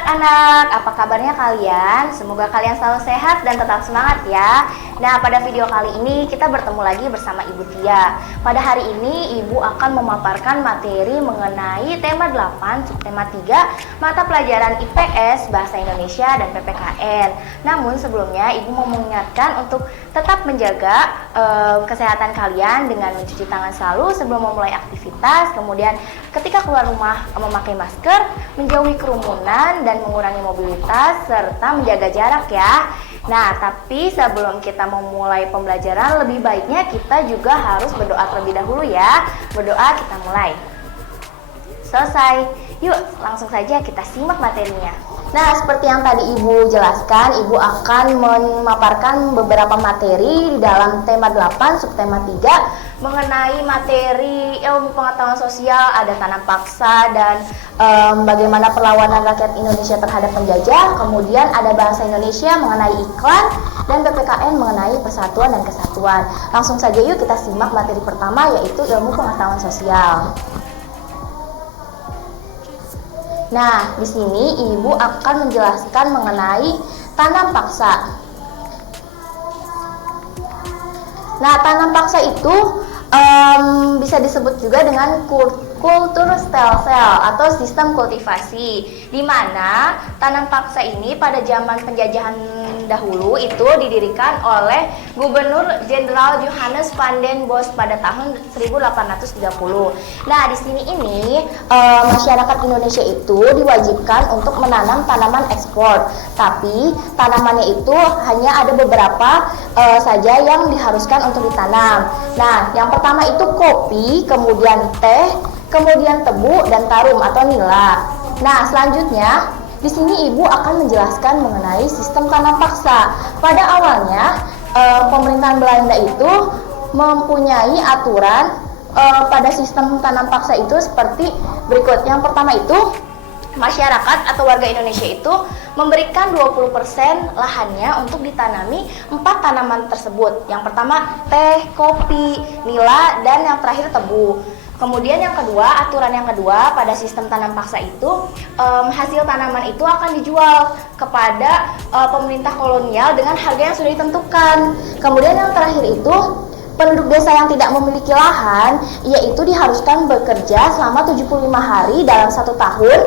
anak-anak, apa kabarnya kalian? Semoga kalian selalu sehat dan tetap semangat ya. Nah, pada video kali ini kita bertemu lagi bersama Ibu Tia. Pada hari ini Ibu akan memaparkan materi mengenai tema 8, subtema 3, mata pelajaran IPS, Bahasa Indonesia, dan PPKN. Namun sebelumnya Ibu mau mengingatkan untuk tetap menjaga kesehatan kalian dengan mencuci tangan selalu sebelum memulai aktivitas. Kemudian ketika keluar rumah memakai masker, menjauhi kerumunan dan mengurangi mobilitas serta menjaga jarak ya. Nah, tapi sebelum kita memulai pembelajaran, lebih baiknya kita juga harus berdoa terlebih dahulu ya. Berdoa, kita mulai. Selesai. Yuk, langsung saja kita simak materinya. Nah, seperti yang tadi Ibu jelaskan, Ibu akan memaparkan beberapa materi di dalam tema 8, subtema 3 mengenai materi ilmu pengetahuan sosial, ada tanam paksa dan bagaimana perlawanan rakyat Indonesia terhadap penjajah, kemudian ada bahasa Indonesia mengenai iklan, dan PPKN mengenai persatuan dan kesatuan. Langsung saja yuk kita simak materi pertama, yaitu ilmu pengetahuan sosial. Nah, di sini Ibu akan menjelaskan mengenai tanam paksa. Nah, tanam paksa itu bisa disebut juga dengan kultur stel-sel atau sistem kultivasi, di mana tanam paksa ini pada zaman penjajahan dahulu itu didirikan oleh Gubernur Jenderal Johannes van den Bosch pada tahun 1830. Nah, di sini masyarakat Indonesia itu diwajibkan untuk menanam tanaman ekspor, tapi tanamannya itu hanya ada beberapa saja yang diharuskan untuk ditanam. Nah, yang pertama itu kopi, kemudian teh, kemudian tebu dan tarum atau nila. Nah, selanjutnya di sini Ibu akan menjelaskan mengenai sistem tanam paksa. Pada awalnya pemerintahan Belanda itu mempunyai aturan pada sistem tanam paksa itu seperti berikut. Yang pertama itu masyarakat atau warga Indonesia itu memberikan 20% lahannya untuk ditanami 4 tanaman tersebut. Yang pertama teh, kopi, nila, dan yang terakhir tebu. Kemudian yang kedua, aturan yang kedua pada sistem tanam paksa itu hasil tanaman itu akan dijual kepada pemerintah kolonial dengan harga yang sudah ditentukan. Kemudian yang terakhir itu penduduk desa yang tidak memiliki lahan, yaitu diharuskan bekerja selama 75 hari dalam 1 tahun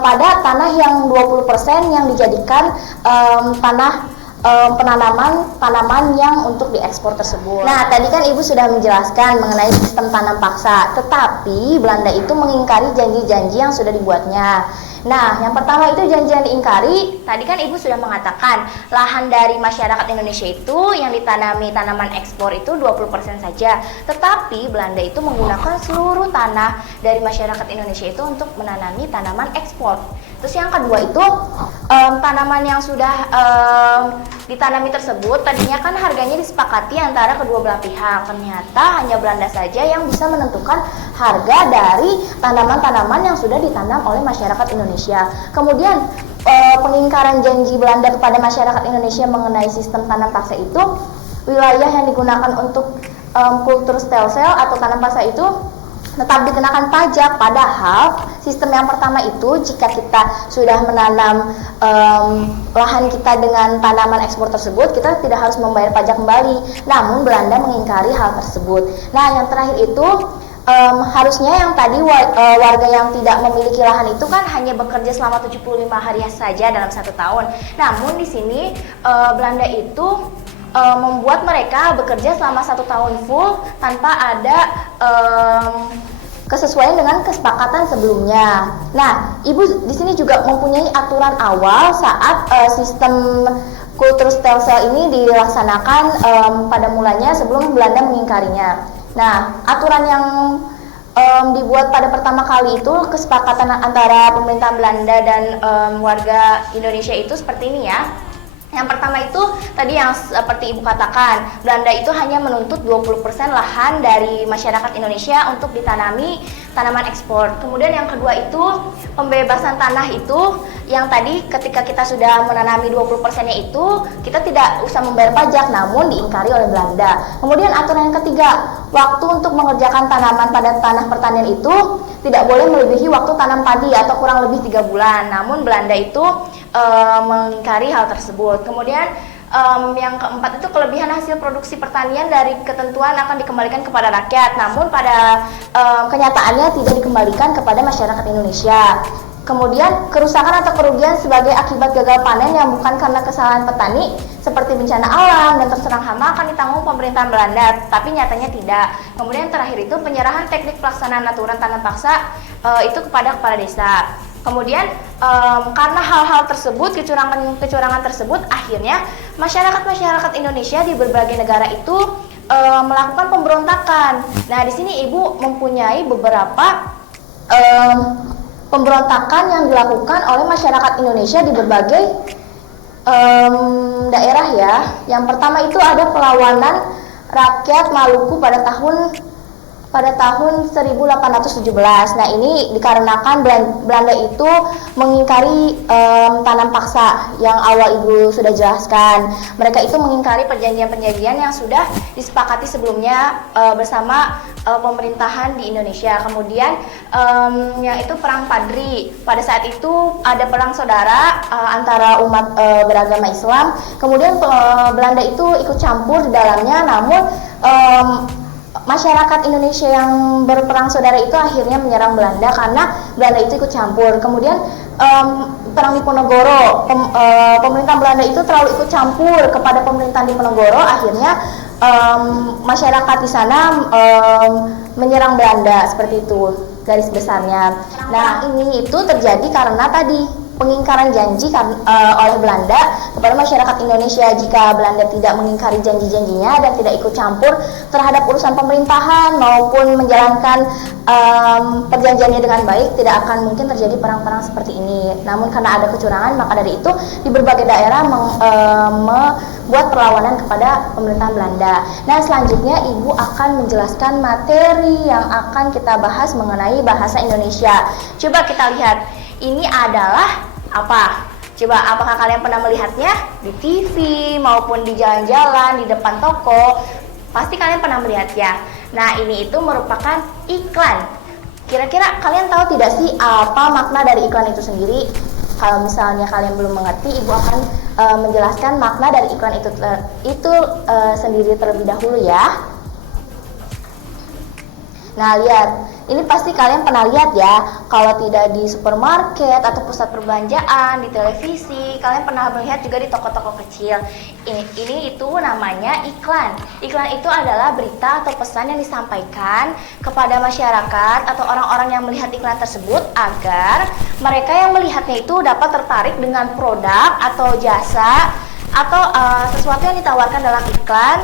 pada tanah yang 20% yang dijadikan tanah tanaman yang untuk diekspor tersebut. Nah, tadi kan Ibu sudah menjelaskan mengenai sistem tanam paksa, tetapi Belanda itu mengingkari janji-janji yang sudah dibuatnya. Nah, yang pertama itu janji yang diingkari, tadi kan Ibu sudah mengatakan lahan dari masyarakat Indonesia itu yang ditanami tanaman ekspor itu 20% saja. Tetapi Belanda itu menggunakan seluruh tanah dari masyarakat Indonesia itu untuk menanami tanaman ekspor. Terus yang kedua itu tanaman yang sudah ditanami tersebut tadinya kan harganya disepakati antara kedua belah pihak. Ternyata hanya Belanda saja yang bisa menentukan harga dari tanaman-tanaman yang sudah ditanam oleh masyarakat Indonesia. Kemudian pengingkaran janji Belanda kepada masyarakat Indonesia mengenai sistem tanam paksa itu, wilayah yang digunakan untuk kultur stel-sel atau tanam paksa itu tetap dikenakan pajak. Padahal sistem yang pertama itu jika kita sudah menanam lahan kita dengan tanaman ekspor tersebut, kita tidak harus membayar pajak kembali. Namun Belanda mengingkari hal tersebut. Nah, yang terakhir itu harusnya yang tadi warga yang tidak memiliki lahan itu kan hanya bekerja selama 75 hari saja dalam 1 tahun. Namun di sini Belanda itu membuat mereka bekerja selama 1 tahun full tanpa ada kesesuaian dengan kesepakatan sebelumnya. Nah, Ibu di sini juga mempunyai aturan awal saat sistem kultur stel-sel ini dilaksanakan pada mulanya sebelum Belanda mengingkarinya. Nah, aturan yang dibuat pada pertama kali itu kesepakatan antara pemerintah Belanda dan warga Indonesia itu seperti ini ya. Yang pertama itu tadi yang seperti Ibu katakan, Belanda itu hanya menuntut 20% lahan dari masyarakat Indonesia untuk ditanami tanaman ekspor. Kemudian yang kedua itu pembebasan tanah itu yang tadi ketika kita sudah menanami 20%-nya itu kita tidak usah membayar pajak, namun diingkari oleh Belanda. Kemudian aturan yang ketiga, waktu untuk mengerjakan tanaman pada tanah pertanian itu tidak boleh melebihi waktu tanam padi atau kurang lebih 3 bulan. Namun Belanda itu mengingkari hal tersebut. Kemudian yang keempat itu kelebihan hasil produksi pertanian dari ketentuan akan dikembalikan kepada rakyat. Namun pada kenyataannya tidak dikembalikan kepada masyarakat Indonesia. Kemudian kerusakan atau kerugian sebagai akibat gagal panen yang bukan karena kesalahan petani seperti bencana alam dan terserang hama akan ditanggung pemerintahan Belanda, tapi nyatanya tidak. Kemudian terakhir itu penyerahan teknik pelaksanaan aturan tanam paksa itu kepada kepala desa. Kemudian karena hal-hal tersebut, kecurangan tersebut, akhirnya masyarakat Indonesia di berbagai negara itu melakukan pemberontakan. Nah, di sini Ibu mempunyai beberapa pemberontakan yang dilakukan oleh masyarakat Indonesia di berbagai daerah ya. Yang pertama itu ada perlawanan rakyat Maluku pada tahun 1817. Nah, ini dikarenakan Belanda itu mengingkari tanam paksa yang awal Ibu sudah jelaskan. Mereka itu mengingkari perjanjian-perjanjian yang sudah disepakati sebelumnya bersama pemerintahan di Indonesia. Kemudian yang itu perang Padri. Pada saat itu ada perang saudara antara umat beragama Islam. Kemudian Belanda itu ikut campur di dalamnya, namun masyarakat Indonesia yang berperang saudara itu akhirnya menyerang Belanda karena Belanda itu ikut campur. Kemudian perang Diponegoro, pemerintah Belanda itu terlalu ikut campur kepada pemerintahan Diponegoro, akhirnya masyarakat di sana menyerang Belanda, seperti itu garis besarnya. Nah, ini itu terjadi karena tadi pengingkaran janji oleh Belanda kepada masyarakat Indonesia. Jika Belanda tidak mengingkari janji-janjinya dan tidak ikut campur terhadap urusan pemerintahan maupun menjalankan perjanjiannya dengan baik, tidak akan mungkin terjadi perang-perang seperti ini. Namun karena ada kecurangan, maka dari itu di berbagai daerah membuat perlawanan kepada pemerintahan Belanda. Nah, selanjutnya Ibu akan menjelaskan materi yang akan kita bahas mengenai bahasa Indonesia. Coba kita lihat, ini adalah apa? Coba, apakah kalian pernah melihatnya di TV maupun di jalan-jalan, di depan toko? Pasti kalian pernah melihat ya. Nah, ini itu merupakan iklan. Kira-kira kalian tahu tidak sih apa makna dari iklan itu sendiri? Kalau misalnya kalian belum mengerti, Ibu akan menjelaskan makna dari iklan itu sendiri terlebih dahulu ya. Nah, lihat, ini pasti kalian pernah lihat ya, kalau tidak di supermarket atau pusat perbelanjaan, di televisi, kalian pernah melihat juga di toko-toko kecil. Ini itu namanya iklan. Iklan itu adalah berita atau pesan yang disampaikan kepada masyarakat atau orang-orang yang melihat iklan tersebut agar mereka yang melihatnya itu dapat tertarik dengan produk atau jasa atau sesuatu yang ditawarkan dalam iklan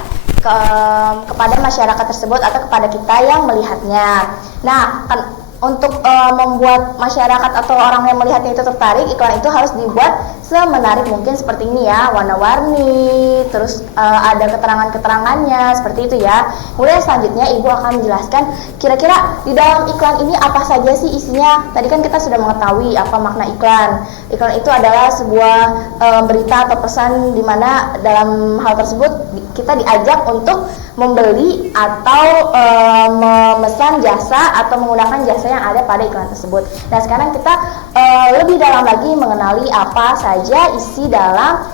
kepada masyarakat tersebut atau kepada kita yang melihatnya. Nah, untuk membuat masyarakat atau orang yang melihatnya itu tertarik, iklan itu harus dibuat semenarik mungkin seperti ini ya, warna-warni, terus ada keterangan-keterangannya seperti itu ya. Kemudian selanjutnya Ibu akan menjelaskan kira-kira di dalam iklan ini apa saja sih isinya. Tadi kan kita sudah mengetahui apa makna iklan. Iklan itu adalah sebuah berita atau pesan di mana dalam hal tersebut kita diajak untuk membeli atau memesan jasa atau menggunakan jasa yang ada pada iklan tersebut. Nah, sekarang kita lebih dalam lagi mengenali apa saja isi dalam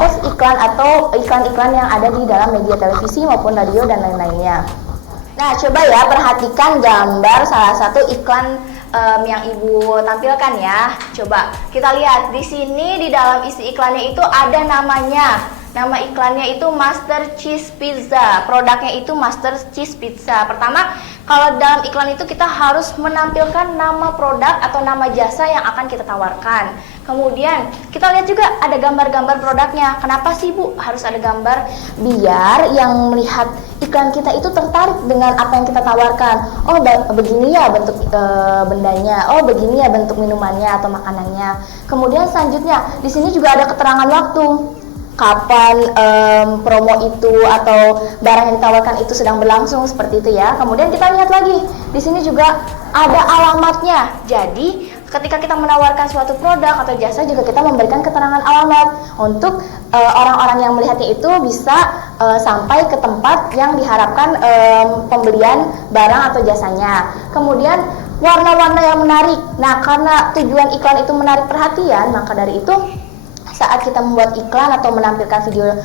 teks iklan atau iklan-iklan yang ada di dalam media televisi maupun radio dan lain-lainnya. Nah, coba ya perhatikan gambar salah satu iklan yang Ibu tampilkan ya. Coba kita lihat di sini, di dalam isi iklannya itu ada namanya. Nama iklannya itu Master Cheese Pizza. Produknya itu Master Cheese Pizza. Pertama, kalau dalam iklan itu kita harus menampilkan nama produk atau nama jasa yang akan kita tawarkan. Kemudian kita lihat juga ada gambar-gambar produknya. Kenapa sih Bu harus ada gambar? Biar yang melihat iklan kita itu tertarik dengan apa yang kita tawarkan. Oh, begini ya bentuk bendanya. Oh, begini ya bentuk minumannya atau makanannya. Kemudian selanjutnya di sini juga ada keterangan waktu. Kapan promo itu atau barang yang ditawarkan itu sedang berlangsung, seperti itu ya. Kemudian kita lihat lagi, di sini juga ada alamatnya. Jadi ketika kita menawarkan suatu produk atau jasa juga kita memberikan keterangan alamat untuk orang-orang yang melihatnya itu bisa sampai ke tempat yang diharapkan pembelian barang atau jasanya. Kemudian warna-warna yang menarik. Nah, karena tujuan iklan itu menarik perhatian, maka dari itu saat kita membuat iklan atau menampilkan video,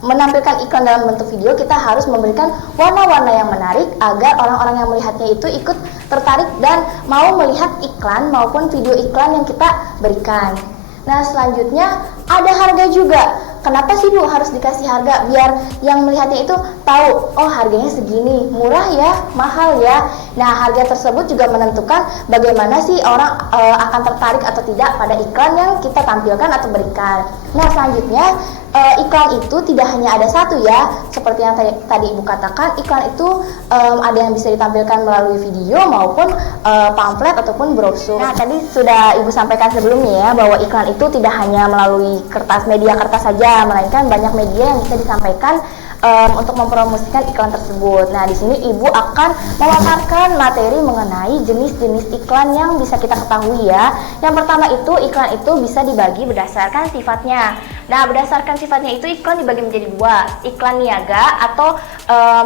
menampilkan iklan dalam bentuk video, kita harus memberikan warna-warna yang menarik agar orang-orang yang melihatnya itu ikut tertarik dan mau melihat iklan maupun video iklan yang kita berikan. Nah, selanjutnya ada harga juga. Kenapa sih Bu harus dikasih harga? Biar yang melihatnya itu tahu, oh harganya segini, murah ya, mahal ya. Nah, harga tersebut juga menentukan bagaimana sih orang akan tertarik atau tidak pada iklan yang kita tampilkan atau berikan. Nah, selanjutnya iklan itu tidak hanya ada satu ya, seperti yang tadi Ibu katakan, iklan itu ada yang bisa ditampilkan melalui video maupun pamflet ataupun brosur. Nah, tadi sudah Ibu sampaikan sebelumnya ya, bahwa iklan itu tidak hanya melalui media kertas saja, melainkan banyak media yang bisa disampaikan untuk mempromosikan iklan tersebut. Nah, di sini Ibu akan memaparkan materi mengenai jenis-jenis iklan yang bisa kita ketahui ya. Yang pertama itu, iklan itu bisa dibagi berdasarkan sifatnya. Nah, berdasarkan sifatnya itu iklan dibagi menjadi dua, iklan niaga atau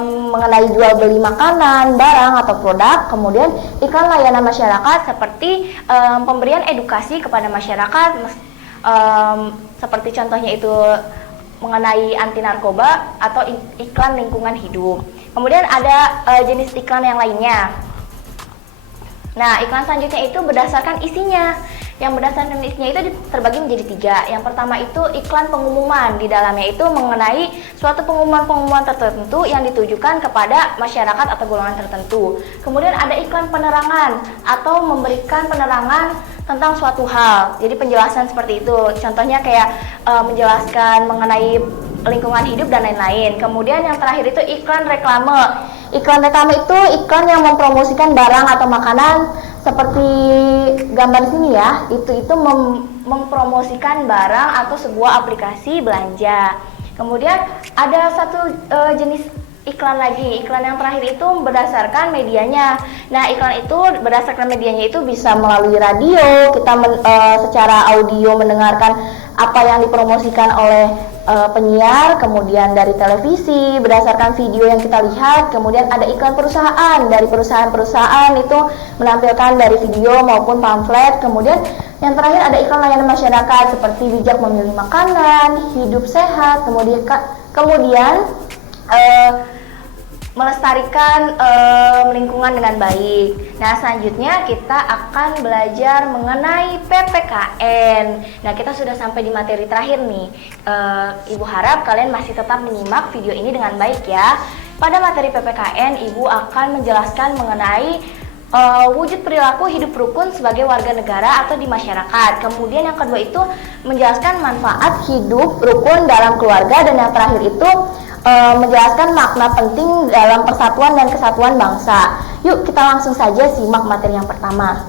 mengenai jual beli makanan, barang atau produk, kemudian iklan layanan masyarakat seperti pemberian edukasi kepada masyarakat, seperti contohnya itu mengenai anti narkoba atau iklan lingkungan hidup. Kemudian ada jenis iklan yang lainnya. Nah, iklan selanjutnya itu berdasarkan isinya. Yang berdasarkan isinya itu terbagi menjadi tiga. Yang pertama itu iklan pengumuman. Di dalamnya itu mengenai suatu pengumuman-pengumuman tertentu yang ditujukan kepada masyarakat atau golongan tertentu. Kemudian ada iklan penerangan atau memberikan penerangan tentang suatu hal. Jadi penjelasan seperti itu. Contohnya kayak menjelaskan mengenai lingkungan hidup dan lain-lain. Kemudian yang terakhir itu iklan reklame. Iklan reklame itu iklan yang mempromosikan barang atau makanan seperti gambar sini ya. Itu mempromosikan barang atau sebuah aplikasi belanja. Kemudian ada satu jenis iklan lagi. Iklan yang terakhir itu berdasarkan medianya. Nah, iklan itu berdasarkan medianya itu bisa melalui radio, kita secara audio mendengarkan apa yang dipromosikan oleh penyiar, kemudian dari televisi berdasarkan video yang kita lihat, kemudian ada iklan perusahaan, dari perusahaan-perusahaan itu menampilkan dari video maupun pamflet, kemudian yang terakhir ada iklan layanan masyarakat seperti bijak memilih makanan, hidup sehat, kemudian melestarikan lingkungan dengan baik. Nah, selanjutnya kita akan belajar mengenai PPKN. Nah, kita sudah sampai di materi terakhir nih. Ibu harap kalian masih tetap menyimak video ini dengan baik ya. Pada materi PPKN, Ibu akan menjelaskan mengenai wujud perilaku hidup rukun sebagai warga negara atau di masyarakat. Kemudian yang kedua itu menjelaskan manfaat hidup rukun dalam keluarga, dan yang terakhir itu menjelaskan makna penting dalam persatuan dan kesatuan bangsa. Yuk kita langsung saja simak materi yang pertama.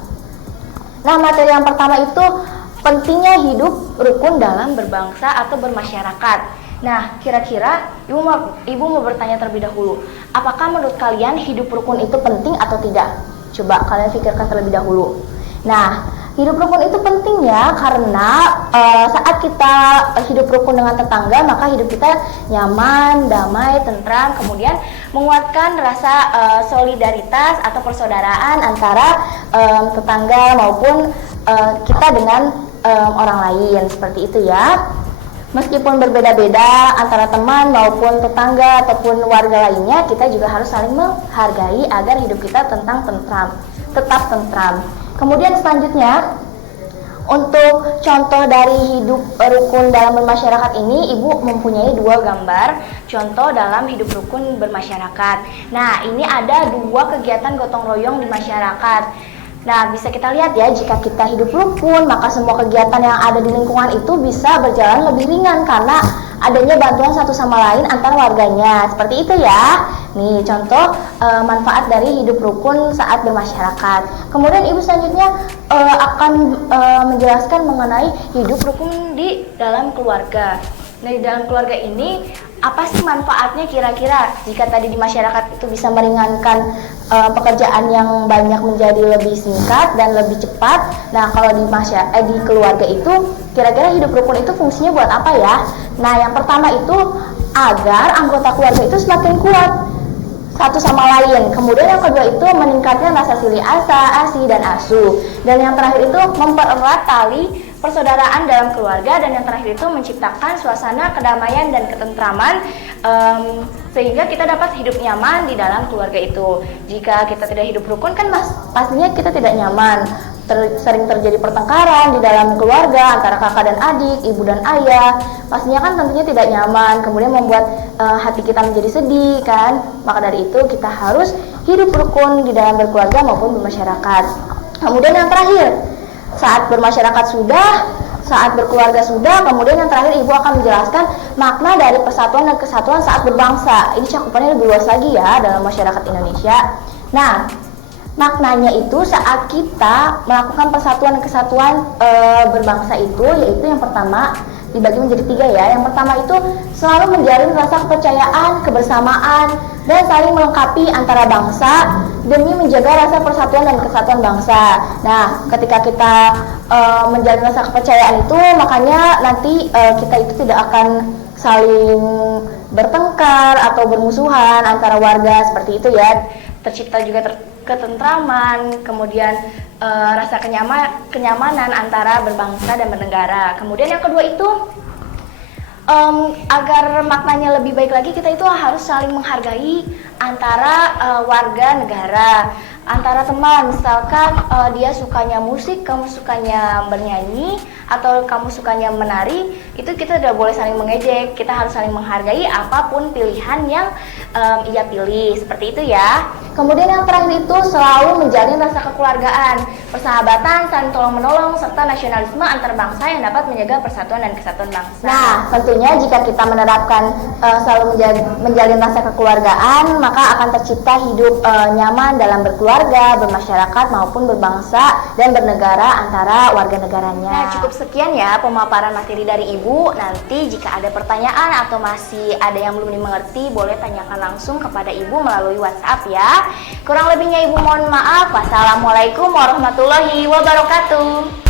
Nah, materi yang pertama itu pentingnya hidup rukun dalam berbangsa atau bermasyarakat. Nah, kira-kira Ibu mau bertanya terlebih dahulu, apakah menurut kalian hidup rukun itu penting atau tidak? Coba kalian pikirkan terlebih dahulu. Nah, hidup rukun itu penting ya, karena saat kita hidup rukun dengan tetangga, maka hidup kita nyaman, damai, tentram, kemudian menguatkan rasa solidaritas atau persaudaraan antara tetangga maupun kita dengan orang lain, seperti itu ya. Meskipun berbeda-beda antara teman maupun tetangga ataupun warga lainnya, kita juga harus saling menghargai agar hidup kita tetap tentram. Kemudian selanjutnya, untuk contoh dari hidup rukun dalam bermasyarakat ini, Ibu mempunyai dua gambar contoh dalam hidup rukun bermasyarakat. Nah, ini ada dua kegiatan gotong royong di masyarakat. Nah, bisa kita lihat ya, jika kita hidup rukun, maka semua kegiatan yang ada di lingkungan itu bisa berjalan lebih ringan karena adanya bantuan satu sama lain antar warganya. Seperti itu ya. Nih, contoh manfaat dari hidup rukun saat bermasyarakat. Kemudian Ibu selanjutnya akan menjelaskan mengenai hidup rukun di dalam keluarga. Nah, di dalam keluarga ini apa sih manfaatnya kira-kira? Jika tadi di masyarakat itu bisa meringankan pekerjaan yang banyak menjadi lebih singkat dan lebih cepat. Nah, kalau di keluarga itu kira-kira hidup rukun itu fungsinya buat apa ya? Nah, yang pertama itu agar anggota keluarga itu semakin kuat. satu sama lain. Kemudian yang kedua itu meningkatkan rasa silih asa, asi, dan asu. Dan yang terakhir itu mempererat tali persaudaraan dalam keluarga. Dan yang terakhir itu menciptakan suasana kedamaian dan ketentraman, sehingga kita dapat hidup nyaman di dalam keluarga itu. Jika kita tidak hidup rukun kan pastinya kita tidak nyaman. Sering terjadi pertengkaran di dalam keluarga antara kakak dan adik, ibu dan ayah. Pastinya kan tentunya tidak nyaman, kemudian membuat hati kita menjadi sedih kan. Maka dari itu kita harus hidup rukun di dalam berkeluarga maupun bermasyarakat. Kemudian yang terakhir, saat bermasyarakat sudah, saat berkeluarga sudah, kemudian yang terakhir ibu akan menjelaskan makna dari persatuan dan kesatuan saat berbangsa. Ini cakupannya lebih luas lagi ya dalam masyarakat Indonesia. Nah, maknanya itu saat kita melakukan persatuan dan kesatuan berbangsa itu, yaitu yang pertama dibagi menjadi 3 ya. Yang pertama itu selalu menjalin rasa kepercayaan, kebersamaan, dan saling melengkapi antara bangsa demi menjaga rasa persatuan dan kesatuan bangsa. Nah, ketika kita menjalin rasa kepercayaan itu, makanya nanti kita itu tidak akan saling bertengkar atau bermusuhan antara warga seperti itu ya. Tercipta juga ketentraman, kemudian rasa kenyamanan antara berbangsa dan bernegara. Kemudian yang kedua itu agar maknanya lebih baik lagi, kita itu harus saling menghargai antara warga negara, antara teman. Misalkan dia sukanya musik, kamu sukanya bernyanyi, atau kamu sukanya menari, itu kita tidak boleh saling mengejek. Kita harus saling menghargai apapun pilihan yang ia pilih, seperti itu ya. Kemudian yang terakhir itu selalu menjalin rasa kekeluargaan, persahabatan, saling tolong-menolong, serta nasionalisme antar bangsa yang dapat menjaga persatuan dan kesatuan bangsa. Nah, tentunya jika kita menerapkan selalu menjalin rasa kekeluargaan, maka akan tercipta hidup nyaman dalam berkeluarga, bermasyarakat, maupun berbangsa dan bernegara antara warga negaranya. Nah, cukup sekian ya pemaparan materi dari Ibu. Nanti jika ada pertanyaan atau masih ada yang belum dimengerti, boleh tanyakan langsung kepada Ibu melalui WhatsApp ya. Kurang lebihnya Ibu mohon maaf. Wassalamualaikum warahmatullahi wabarakatuh.